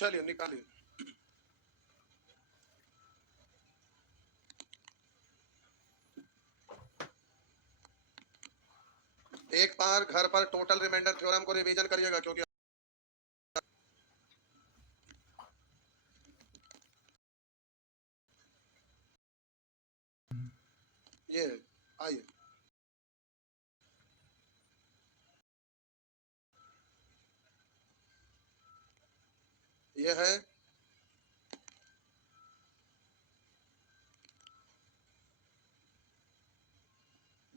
चलिए निकालिए। एक बार घर पर टोटल रिमाइंडर थ्योरम को रिवीजन करिएगा, क्योंकि ये आइए ये है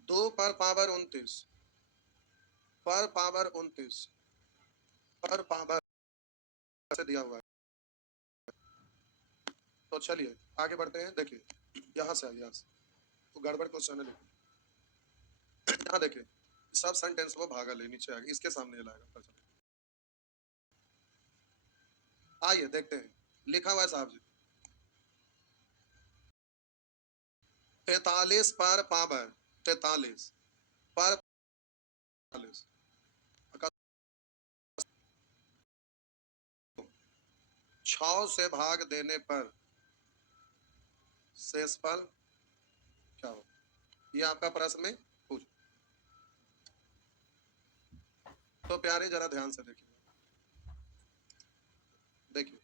2 पर पावर 29 पर पावर 29 पर पावर से दिया हुआ है। तो चलिए आगे बढ़ते हैं। देखिए यहाँ से यहाँ से तो गड़बड़ क्वेश्चन है। यहाँ देखिए सब सेंटेंस वो भागा ले नीचे आगे इसके सामने लाएगा। आइए देखते हैं लिखा हुआ है साहब जी 43 पर पावर 43 पर 43 6 से भाग देने पर शेषफल क्या हो? ये आपका प्रश्न में पूछ। तो प्यारे जरा ध्यान से देखिए। देखिए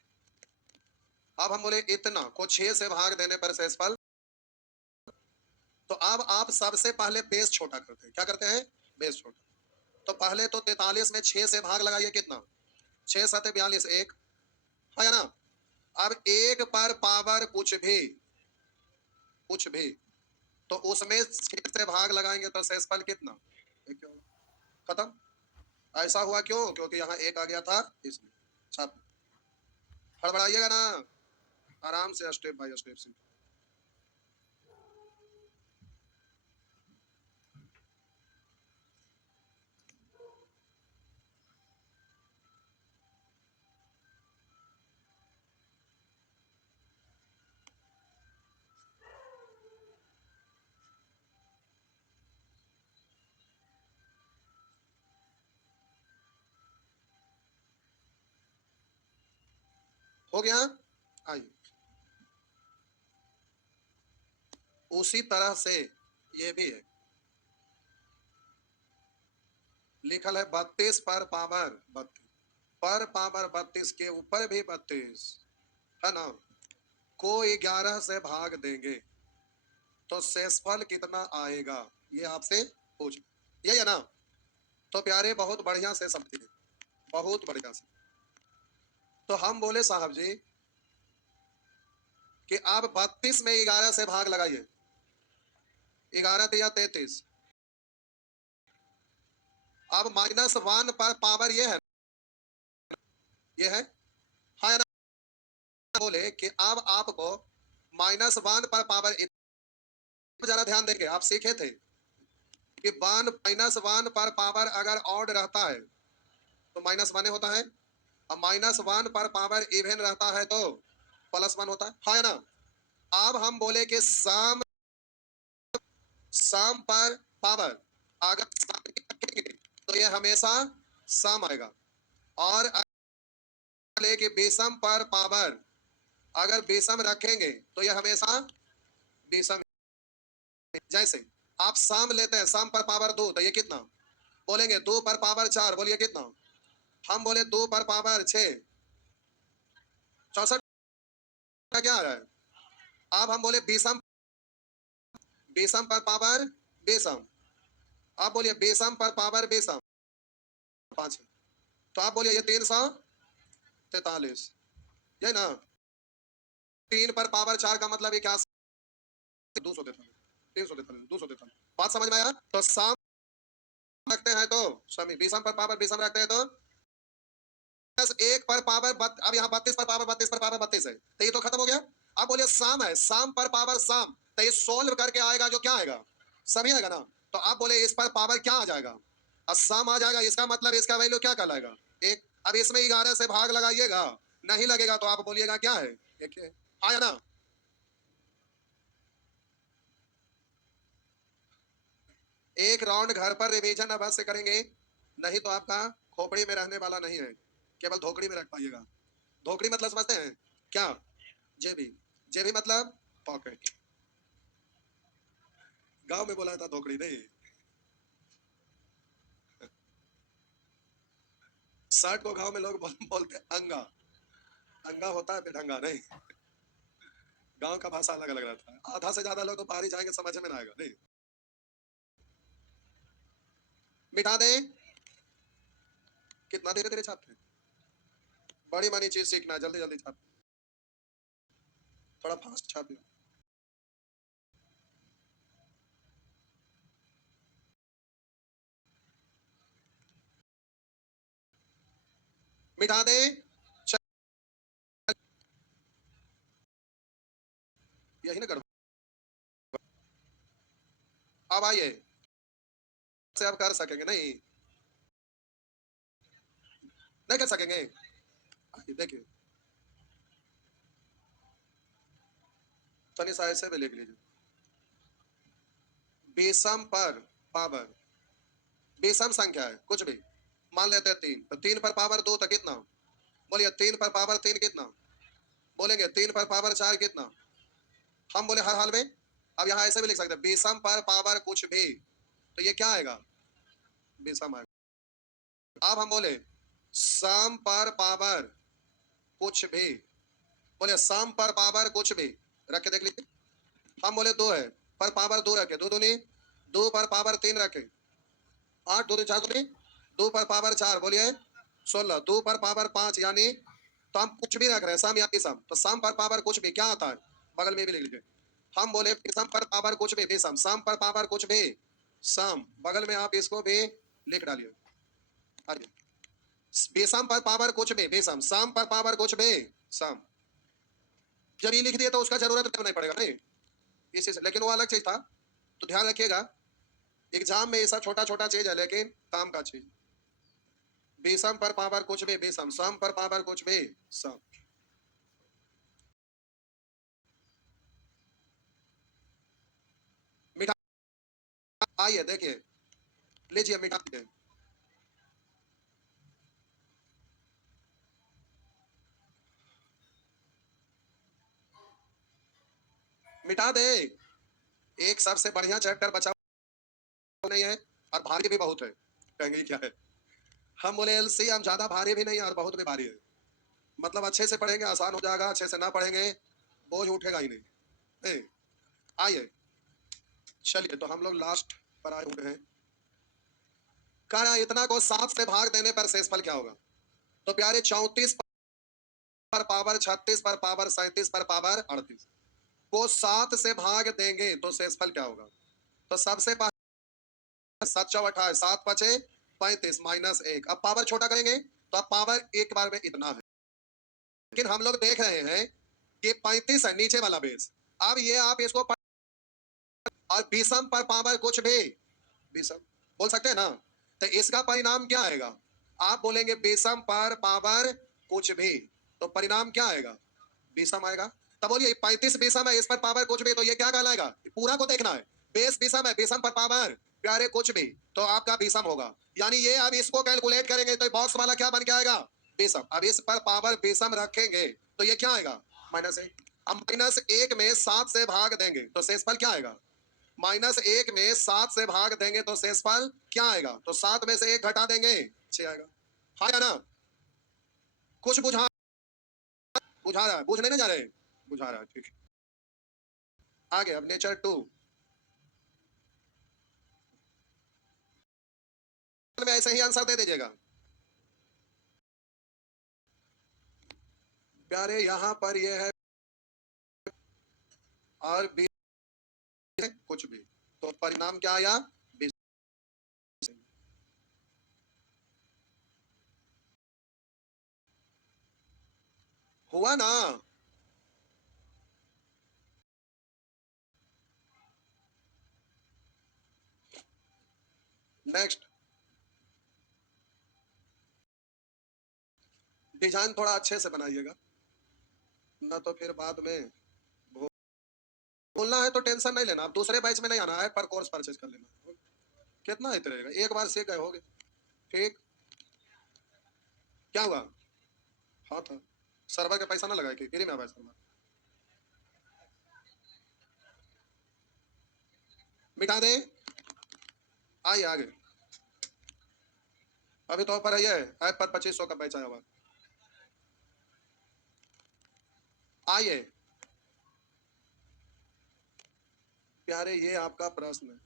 अब हम बोले इतना को 6 से भाग देने पर शेषफल। तो अब आप सबसे पहले बेस छोटा करते हैं। क्या करते हैं? बेस छोटा। तो पहले तो 43 में 6 से भाग लगाइए। कितना? 6 7 42 एक है ना। अब एक पर पावर कुछ भी तो उसमें 6 से भाग लगाएंगे तो शेषफल कितना? एक खत्म। ऐसा हुआ क्यों? क्योंकि यहाँ एक आ गया था इसलिए। छाप हड़बड़ाइएगा ना, आराम से स्टेप बाय स्टेप से। हो गया। आइए उसी तरह से ये भी है लिखल है 32 पर पावर 32 पर पावर 32 के ऊपर भी 32 है ना। को 11 से भाग देंगे तो शेषफल कितना आएगा? ये आपसे पूछ यही है ना। तो प्यारे बहुत बढ़िया से समझिए, बहुत बढ़िया से। तो हम बोले साहब जी कि आप 32 में 11 से भाग लगाइए। 11 या 33। अब -1 पर पावर ये है हाँ ना। बोले कि अब आपको -1 पर पावर जरा ध्यान देंगे। आप सीखे थे कि -1 पर पावर अगर ऑड रहता है तो -1 होता है, और -1 पर पावर इवन रहता है तो +1 होता है। हाँ ना। अब हम बोले कि सम पर पावर अगर सम रखेंगे तो ये हमेशा सम आएगा, और बोले कि बेसम पर पावर अगर बेसम रखेंगे तो ये हमेशा बेसम। जैसे आप सम लेते हैं, सम पर पावर 2 तो ये कितना? बोलेंगे 2 पर पावर 4। बोलिए कितना? हम बोले 2 पर पावर 6 64 का क्या आ रहा है? अब हम बोले बेसम बेसम पर पावर बेसम। आप बोलिए बेसम पर पावर बेसम 5 है। तो आप बोलिए ये 343 ये ना। 3 पर पावर 4 का मतलब ये क्या? 243 343 243। बात समझ में आया? तो सम रखते हैं तो समी बेसम पर पावर बेसम रखते हैं तो 1 पर पावर अब यहाँ 32 पर पावर 32 पर पावर 32 है तो ये तो खत्म हो गया। अब बोलिए सम है, सम पर पावर सम तो ये सोल्व करके आएगा जो क्या आएगा? सभी आएगा ना। तो आप बोले इस पर पावर क्या आ जाएगा? सम आ जाएगा। इसका मतलब इसका वैल्यू क्या कहलाएगा? एक। अब इसमें 11 से भाग लगाइएगा, नहीं लगेगा तो आप बोलिएगा क्या है? एक है। आया ना। एक राउंड घर पर रिवीजन अवश्य करेंगे, नहीं तो आपका खोपड़ी में रहने वाला नहीं है, केवल धोकड़ी में रख पाइएगा। धोकड़ी मतलब समझते हैं क्या? जेबी। जेबी मतलब पॉकेट। गांव में बोला था धोकड़ी नहीं। शर्ट को गांव में लोग बोलते अंगा। अंगा होता है बेढंगा नहीं। गांव का भाषा अलग अलग रहता है। आधा से ज्यादा लोग तो बाहर ही जाएंगे, समझ में ना आएगा नहीं। मिटा दे। कितना धीरे धीरे छापते हैं। बड़ी मानी चीज सीखना, जल्दी जल्दी छाप। थोड़ा फास्ट छापिए। मिटा दे। यही ना कर। अब आइए से आप कर सकेंगे नहीं? नहीं कर सकेंगे। आइए देखिए, तनी सा ऐसे भी लिख लीजिए। बेसम पर पावर। बेसम संख्या है कुछ भी। मान लेते हैं 3, तो 3 पर पावर 2 तो कितना? बोलिए 3 पर पावर 3 कितना? बोलेंगे 3 पर पावर 4 कितना? हम बोले हर हाल में। अब यहाँ ऐसे भी लिख सकते हैं बेसम पर पावर कुछ भी, तो ये क्या आएगा? बेसम आएगा। अब हम बोले सम पर पावर कुछ भी। बोले सम पर पावर कुछ भी। रख के देख लीजिए। हम बोले 2 है, पर पावर 2 रखे, 2 दूनी 2 पर पावर 3 रखे, 8 2 4 दूनी 2 पर पावर 4, बोलिए 16, 2 पर पावर 5, यानी तो हम कुछ भी रख रहे हैं सम या विषम, तो सम पर पावर कुछ भी क्या आता है? बगल में भी लिख लीजिए। हम बोले विषम पर पावर कुछ भी विषम, सम पर पावर कुछ भी सम, बगल में आप इसको भी लिख डालिए। आइए, विषम पर पावर कुछ भी विषम, सम पर पावर कुछ भी सम। जब ये लिख दिए तो उसका जरूरत नहीं पड़ेगा नहीं इसी से, लेकिन वो अलग चीज था। तो ध्यान रखिएगा, एग्जाम में ये सब छोटा छोटा चीज है लेकिन काम का चीज। विषम पर पावर कुछ भी विषम, सम पर पावर कुछ भी सम। मिटा। आइए देखिए, लीजिए मिटा दीजिए। मिटा दे। एक सबसे बढ़िया चैप्टर बचा नहीं है और भारी भी बहुत है। कहेंगे क्या है? हम बोले एलसीएम ज्यादा भारी भी नहीं है और बहुत भी भारी है। मतलब अच्छे से पढ़ेंगे आसान हो जाएगा, अच्छे से ना पढ़ेंगे बोझ उठेगा ही नहीं। आइए चलिए, तो हम लोग लास्ट पर आए हुए हैं। कह रहा है इतना को 7 से भाग देने पर शेषफल क्या होगा? तो प्यारे 34 पर पावर 36 पर पावर 37 पर पावर 38 को 7 से भाग देंगे तो शेषफल क्या होगा? तो सबसे पहले 7 चौक 28, 7 पचे 35 माइनस 1। अब पावर छोटा करेंगे तो अब पावर एक बार में इतना है, लेकिन हम लोग देख रहे हैं कि 35 है नीचे वाला बेस। अब ये आप इसको और विषम पर पावर कुछ भी विषम बोल सकते हैं ना? तो इसका परिणाम क्या आएगा? आप बोलेंगे विषम पर पावर कुछ भी, तो परिणाम क्या आएगा? विषम आएगा। तब बोलिए 35 विषम है, इस पर पावर कुछ भी, तो ये क्या कहलाएगा? पूरा को देखना है। बेस विषम है, विषम पर पावर प्यारे कुछ भी, तो आपका विषम होगा। यानी ये अब इसको कैलकुलेट करेंगे तो बॉक्स वाला क्या बन के आएगा? विषम। अब इस पर पावर विषम रखेंगे तो ये क्या आएगा? -1। अब -1 में 7 से भाग देंगे तो शेषफल क्या आएगा? -1 में 7 से भाग देंगे तो शेषफल क्या आएगा? तो 7 में से 1 घटा देंगे 6 आएगा। हाँ या ना? कुछ बुझा रहा है? बुझने नहीं जा रहे? बुझा रहा है, ठीक है। आगे अब नेचर 2 में ऐसे ही आंसर दे दीजिएगा प्यारे। यहां पर ये है और बी कुछ भी, तो परिणाम क्या आया? हुआ ना? नेक्स्ट, डिजाइन थोड़ा अच्छे से बनाइएगा ना, तो फिर बाद में बोलना है तो टेंशन नहीं लेना। आप दूसरे बैच में नहीं आना है, पर कोर्स परचेज कर लेना। कितना ही रहेगा, एक बार सीख गए होगे। ठीक, क्या हुआ? हाँ था। सर्वर का पैसा ना लगाए कि फ्री में आवा सर्वर। मिटा दे। आइए आगे। अभी तो ऑफर है ये ऐप पर 2500 का बेचा हुआ। आइए प्यारे, ये आपका प्रश्न है।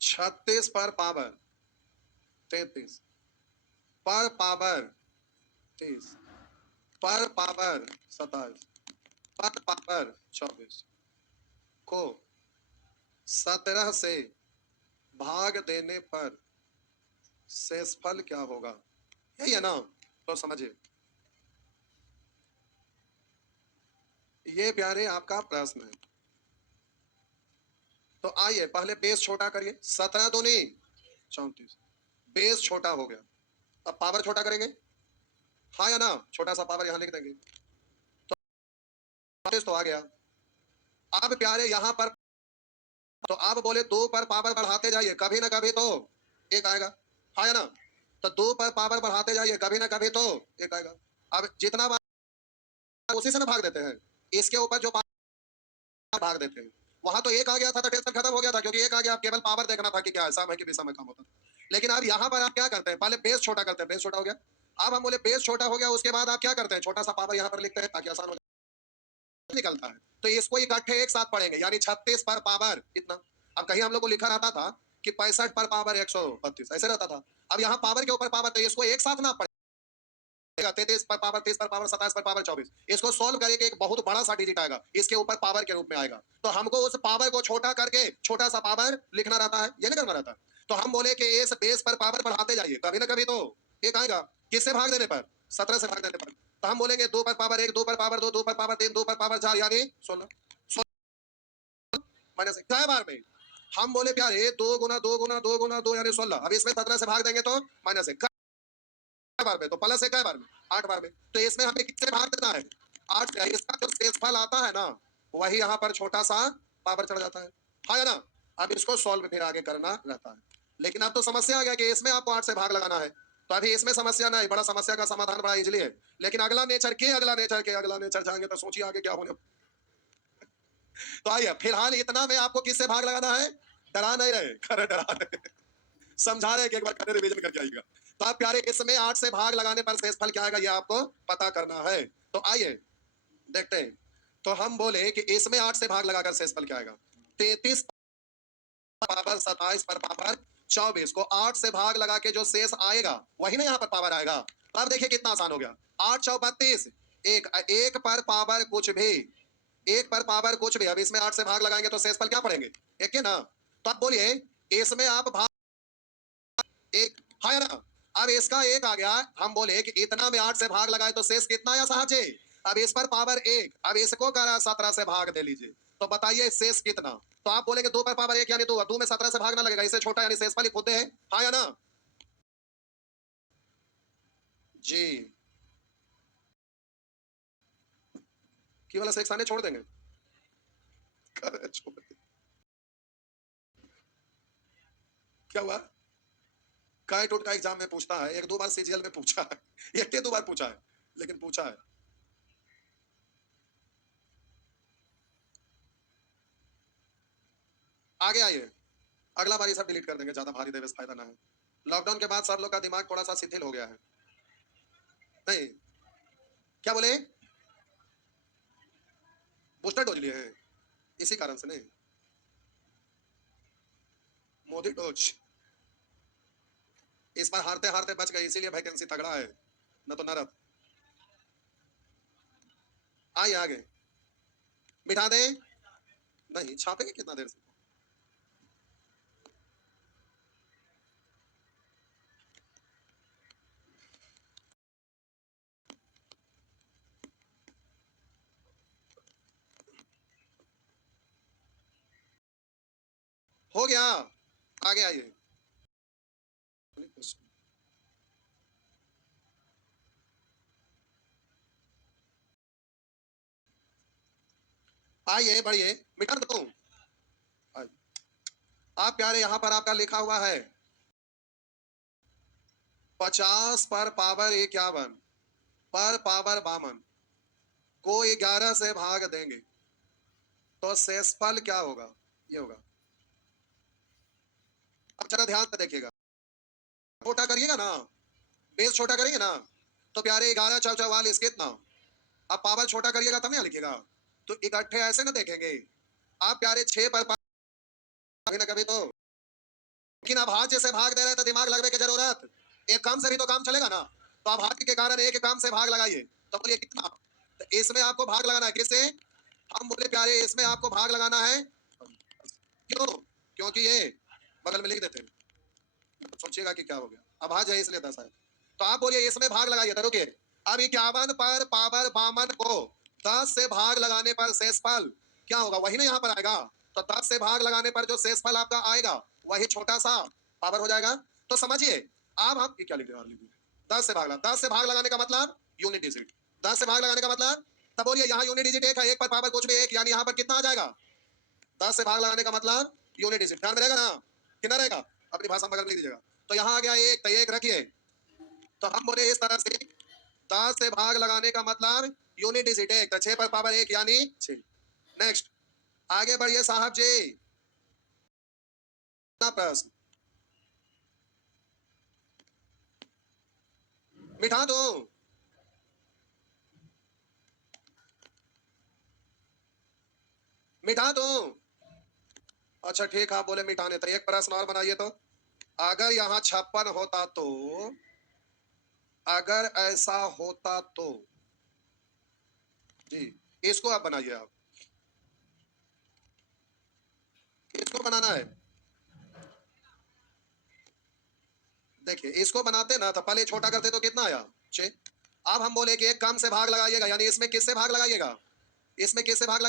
36 पर पावर 33 पर पावर 30 पर पावर 27 पर पावर 24 को 17 से भाग देने पर शेषफल क्या होगा? यही है ना? तो समझिए, ये प्यारे आपका प्रश्न है। तो आइए पहले बेस छोटा करिए। 17 दूनी 34, बेस छोटा हो गया। अब पावर छोटा करेंगे, हाँ या ना? छोटा सा पावर यहां लिख देंगे तो आ गया। अब प्यारे यहां पर तो आप बोले 2 पर पावर बढ़ाते जाइए, कभी ना कभी तो एक आएगा, हाँ या ना? तो 2 पर पावर बढ़ाते जाइए, कभी ना कभी तो एक आएगा। अब जितना बार उसी से ना भाग देते हैं, इसके ऊपर जो भाग देते हैं, वहां तो एक आ गया था तो टेंशन खत्म हो गया था, क्योंकि एक आ गया, आप केवल पावर देखना था कि क्या है, समय की दिशा में काम होता था। लेकिन अब यहाँ पर आप क्या करते हैं, पहले बेस छोटा करते हैं, बेस छोटा हो गया। अब हम बोले बेस छोटा हो गया, उसके बाद आप क्या करते हैं, छोटा सा पावर यहाँ पर लिखते हैं ताकि आसान हो जाए, निकलता है। तो इसको इकट्ठे एक साथ पढ़ेंगे, यानी 36 पर पावर कितना। अब कहीं हम लोग को लिखा रहता था कि 65 पर पावर 132, ऐसे रहता था। अब यहाँ पावर के ऊपर पावर, तो इसको एक साथ ना 33 पर पावर 30 पर पावर 27 पर पावर 24, इसको सॉल्व करके एक बहुत बड़ा सा डिजिट आएगा, इसके ऊपर पावर के रूप में आएगा। तो हमको उस पावर को छोटा करके छोटा सा पावर लिखना रहता है, ये नहीं करना रहता। तो हम बोले कि इस बेस पर पावर बढ़ाते जाइए, कभी ना कभी तो एक आएगा। किससे भाग देने पर? 17 से भाग देने पर। तो हम बोलेंगे 2 पर पावर 1, 2 पर पावर 2, 2 पर पावर 3, 2 पर पावर 4, यानी 16। माइनस क्या बार में हम बोले प्यारे 2 गुना 2 गुना 2 गुना 2 यानी 16। अब इसमें 17 से भाग देंगे तो माइनस है, बार में तो प्लस है, क्या बार में 8 बार में। तो इसमें हमें कितने भाग देना है? 8 से। इसका जो शेषफल आता है ना, वही यहाँ पर छोटा सा पावर चढ़ जाता है, हाँ या ना? अब इसको सॉल्व फिर आगे करना रहता है। लेकिन अब तो समस्या आ गया कि इसमें आपको 8 से भाग लगाना है। तो अभी इसमें समस्या नहीं, बड़ा समस्या का समाधान बड़ा इजली है। लेकिन अगला नेचर के अगला नेचर जाएंगे तो सोचिए आगे क्या होने। तो आइए फिलहाल इतना में आपको किससे भाग लगाना है? डरा नहीं रहे, खरे डरा रहे, समझा रहे कि एक बार खाने रिवीजन करके आइएगा। तो आप प्यारे इसमें 8 से भाग लगाने पर शेषफल क्या आएगा, ये आपको पता करना है। तो आइए देखते हैं। तो हम बोले कि इसमें 8 से भाग लगाकर शेषफल क्या आएगा? 33 पावर 27 पर पावर 24 को 8 से भाग लगा के जो शेष आएगा वही ना यहाँ पर पावर आएगा। अब देखिए कितना आसान हो गया। 8 चौ 32, एक एक पर पावर कुछ भी, एक पर पावर कुछ भी। अब इसमें 8 से भाग लगाएंगे तो शेषफल क्या पड़ेंगे? एक के ना। तो आप बोलिए इसमें आप भाग एक, हाँ या ना? अब इसका एक आ गया, हम बोले कि इतना में 8 से भाग लगाए तो शेष कितना आया साहब जी? अब इस पर पावर एक, अब इसको करा 17 से भाग दे लीजिए, तो बताइए शेष कितना? तो आप बोलेंगे 2 पर पावर 1 यानी 2, 2 में 17 से भागना लगेगा, इससे छोटा यानी शेषफल ही खुद है, हाँ या ना? जी की वाला से एक सामने छोड़ देंगे। छोड़ दे। क्या हुआ? काइट का एग्जाम में पूछता है, एक दो बार सीजीएल में पूछा है, एक के दो बार पूछा है, लेकिन पूछा है। आगे आइए, अगला बार ये सब डिलीट कर देंगे, ज्यादा भारी देवे से फायदा ना है। लॉकडाउन के बाद सब लोग का दिमाग थोड़ा सा शिथिल हो गया है। नहीं, क्या बोले? बूस्टर डोज लिए हैं, इसी कारण से नहीं। मोदी डोज इस बार हारते हारते बच गए, इसीलिए वैकेंसी तगड़ा है, न तो नरक। आइए आगे, बिठा दे। नहीं छापेंगे कितना देर से? हो गया, आगे आइए। आइए बढ़िए, मिटा दो। आप प्यारे यहाँ पर आपका लिखा हुआ है 50 पर पावर 51 पर पावर 52 को 11 से भाग देंगे तो शेषफल क्या होगा? ये होगा। अब जरा ध्यान से देखिएगा, छोटा करिएगा ना, बेस छोटा करेंगे ना, तो प्यारे 11 चौ 44 कितना। अब पावर छोटा करिएगा तब नहीं लिखिएगा, तो इकट्ठे ऐसे ना देखेंगे। आप प्यारे 6 पर कभी ना कभी तो, लेकिन अब भाज्य से भाग दे रहे हैं तो दिमाग लगने की जरूरत। एक काम से भी तो काम चलेगा ना, तो आप भाग्य के कारण एक काम से भाग लगाइए, तो बोलिए कितना। तो इसमें आपको भाग लगाना है, किससे? हम बोले प्यारे इसमें आपको भाग लगाना है, क्यों? क्योंकि ये बगल में लिख देते हैं, सोचिएगा कि क्या हो गया। अब भाज्य है इसलिए 10 है, तो आप बोलिए इसमें भाग लगाइए। तो रुकिए, अब 51 पर पावर 52 को 10 से भाग लगाने पर शेषफल क्या होगा? वही ना यहाँ पर आएगा। तो 10 से भाग लगाने पर जो शेषफल आपका आएगा वही छोटा सा पावर हो जाएगा। तो समझिए, अब हम क्या लिख रहे हैं, 10 से भाग लगा, 10 से भाग लगाने का मतलब यूनिट डिजिट, 10 से भाग लगाने का मतलब, तब बोलिए यहाँ यूनिट डिजिट एक है, एक पर पावर कुछ भी एक, यानी यहाँ पर कितना आ जाएगा? 10 से भाग लगाने का मतलब यूनिट डिजिट, ध्यान में रहेगा ना? कितना रहेगा? अपनी भाषा में बगल में लिख दीजिएगा। तो यहाँ आ गया एक, तो एक रखिए। तो हम बोले इस तरह से 10 से भाग लगाने का मतलब यूनिट डिजिट एक, तो 6 पर पावर एक यानी 6। नेक्स्ट, आगे बढ़िए साहब जी, प्रश्न मिटा दो, मिटा दो। अच्छा ठीक है, आप बोले मिटाने, तो एक प्रश्न और बनाइए। तो अगर यहाँ 56 होता तो, अगर ऐसा होता तो, जी इसको आप बनाइए। आप इसको बनाना है, देखिए इसको बनाते ना तो पहले छोटा करते तो कितना आया? 6। अब हम बोले कि एक कम से भाग लगाइएगा, यानी इसमें किससे भाग लगाइएगा? इसमें किससे भाग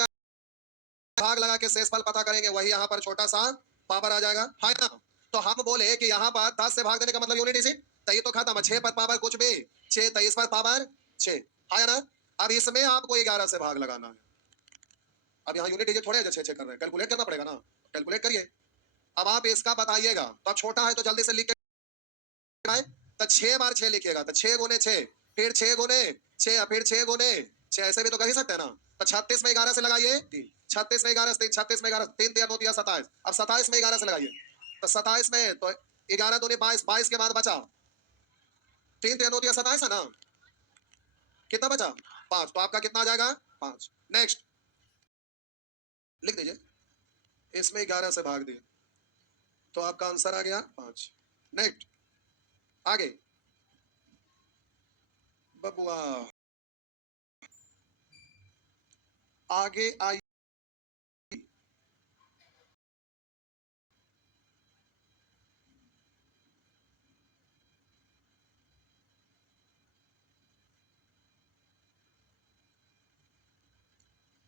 लगा के शेषफल पता करेंगे, वही यहाँ पर छोटा सा पावर आ जाएगा, है ना? तो हम बोले कि यहाँ पर 10 से भाग देने का मतलब यूनिट डिजिट, तो ये तो खत्म है। 6 पर पावर कुछ भी 6, 23 पर पावर 6, है ना? अब इसमें आपको 11 से भाग लगाना है। अब यहाँ यूनिट डिजिट थोड़े है जो 6 6 कर रहे हैं, कैलकुलेट करना पड़ेगा ना, कैलकुलेट करिए। अब आप इसका बताइएगा, तो अब छोटा है तो जल्दी से लिख के, तो 6 बार 6 लिखिएगा, तो 6 गुने 6, फिर 6 गुने 6, फिर 6 गुने 6, ऐसे भी तो कर ही सकते हैं ना। तो 36 में 11 से लगाइए 3, 36 में 11 से 3, 36 में 11 3 3 9 3 27, अब 27 में 11 से लगाइए, तो 27 में तो 11 दूनी 22, 22 के बाद बचा 3 3 9 3 27 है ना, कितना बचा? 5, तो आपका कितना आ जाएगा? 5। नेक्स्ट लिख दीजिए, इसमें 11 से भाग दिए तो आपका आंसर आ गया 5। नेक्स्ट आगे बबुआ, आगे आई,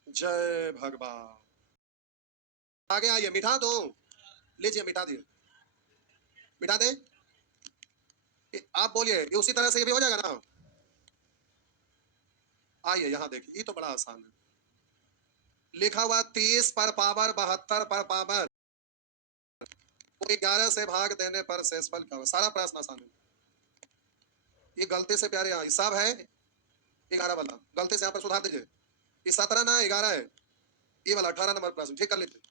जय भगवान। आगे आइए, मिटा दो, लीजिए मिटा दिए, मिटा दे। आप बोलिए उसी तरह से ये भी हो जाएगा ना। आइए यहाँ देखिए, ये तो बड़ा आसान है। लिखा हुआ 30 पर पावर 72 पर पावर को 11 से भाग देने पर शेषफल क्या होगा? सारा प्रश्न आसान है। ये गलती से प्यारे यहाँ हिसाब है 11 वाला, गलती से यहाँ पर सुधार दीजिए। ये 17 ना 11 है, ये वाला 18 नंबर प्रश्न ठीक कर लीजिए।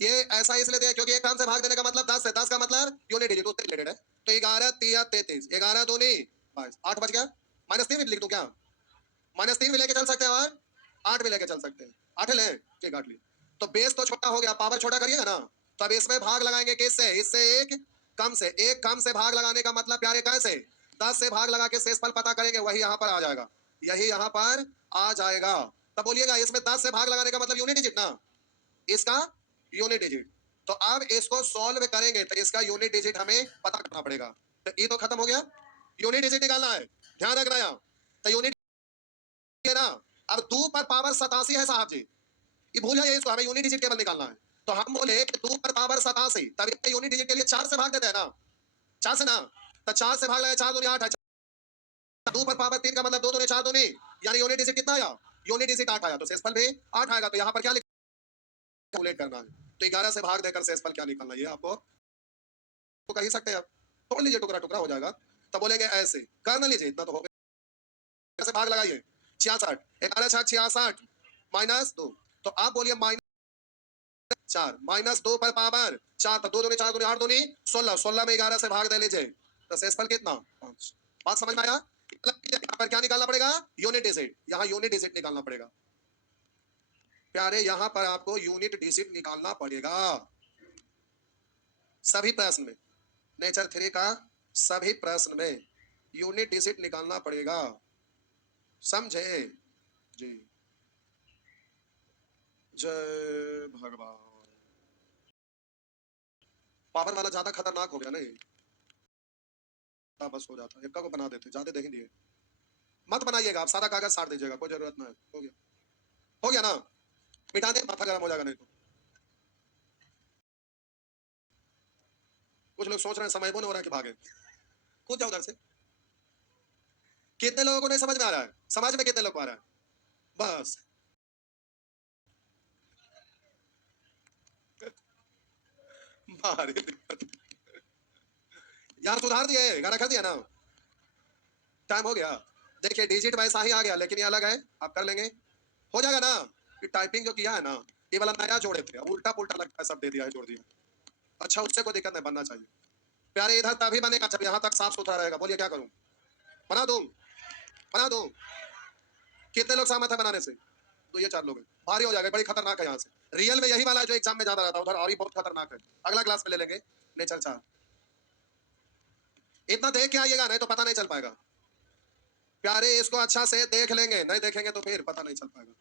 ये ऐसा इसलिए दिया क्योंकि एक काम से भाग देने का मतलब 10 है, 10 का मतलब यूनिट डिजिट उससे रिलेटेड है। तो 11 3 33, 11 दूनी 22, 8 बच गया। -3 लिख दूं क्या? -3 भी लेके चल सकते हैं और 8 भी लेके चल सकते हैं। 8 ले ठीक, 8 लिए तो बेस तो छोटा हो गया, पावर छोटा करिएगा ना। तो अब इसमें भाग लगाएंगे किससे? इससे एक कम से, एक कम से भाग लगाने का मतलब प्यारे कैसे? 10 से भाग लगा के शेषफल पता करेंगे, वही यहाँ पर आ जाएगा, यही यहाँ पर आ जाएगा। तब बोलिएगा इसमें 10 से भाग लगाने का मतलब यूनिट डिजिट ना, इसका यूनिट डिजिट। तो अब इसको सॉल्व करेंगे तो इसका यूनिट डिजिट हमें पता करना पड़ेगा। तो ये तो खत्म हो गया, यूनिट डिजिट निकालना है, ध्यान रखना यहाँ। तो यूनिट है ना, अब 2 पर पावर 87 है साहब जी, ये भूल जाइए इसको, हमें यूनिट डिजिट केवल निकालना है। तो हम बोले कि 2 पर पावर 87, तब इसके यूनिट डिजिट के लिए 4 से भाग देते हैं ना, 4 से ना, तो 4 से भाग लगा, 4 दूनी 8 है, 2 पर पावर 3 का मतलब 2 दूनी 4 दूनी, यानी यूनिट डिजिट कितना आया? यूनिट डिजिट 8 आया, तो शेषफल भी 8 आएगा। तो यहाँ पर क्या कैलकुलेट करना है, तो 11 से भाग देकर शेषफल क्या निकालना है, ये आपको तो कह ही सकते हैं। आप तोड़ लीजिए, टुकड़ा टुकड़ा हो जाएगा। तो बोलेंगे ऐसे कर ना लीजिए, इतना तो हो गया, ऐसे भाग लगाइए 66, 11 छक 66 -2, तो आप बोलिए -4 -2 पर पावर 4, तो 2 दूनी 4 दूनी 8 दूनी 16, 16 में 11 से भाग दे लीजिए, तो शेषफल कितना 5। बात समझ में आया? यहाँ पर क्या निकालना पड़ेगा? यूनिट डिजिट, यहाँ यूनिट डिजिट निकालना पड़ेगा प्यारे, यहाँ पर आपको यूनिट डिजिट निकालना पड़ेगा सभी प्रश्न में, नेचर 3 का सभी प्रश्न में यूनिट डिजिट निकालना पड़ेगा, समझे जी? जय भगवान। पावर वाला ज्यादा खतरनाक हो गया नहीं, बस हो जाता, एक को बना देते, ज्यादा देख दिए, मत बनाइएगा आप, सारा कागज साड़ दीजिएगा, कोई जरूरत नहीं, हो गया ना, मिटा दे, माथा गर्म हो जाएगा नहीं तो। कुछ लोग सोच रहे हैं समय वो नहीं हो रहा कि भागे, कूद जाओ उधर से। कितने लोगों को नहीं समझ में आ रहा है? समाज में कितने लोग को आ रहा है? बस मारे यहाँ सुधार दिए, गाना कर दिया ना, टाइम हो गया। देखिए डिजिट वैसा ही आ गया, लेकिन ये अलग है, आप कर लेंगे, हो जाएगा ना। ये टाइपिंग जो किया है ना, ये वाला नया जोड़े थे, अब उल्टा पुल्टा लगता है, सब दे दिया है, जोड़ दिया। अच्छा, उससे कोई दिक्कत नहीं, बनना चाहिए प्यारे, इधर तभी बनेगा जब यहाँ तक साफ सुथरा रहेगा। बोलिए क्या करूं? बना दूं? बना दूं? कितने लोग सहमत है बनाने से? तो ये 4 लोग हैं, भारी हो जाएगा, बड़ी खतरनाक है यहाँ से। रियल में यही वाला है जो एग्जाम में ज्यादा रहता है, उधर और ही बहुत खतरनाक है। अगला क्लास में ले लेंगे नेचर 4, इतना देख के आइएगा, नहीं तो पता नहीं चल पाएगा प्यारे, इसको अच्छा से देख लेंगे, नहीं देखेंगे तो फिर पता नहीं चल पाएगा।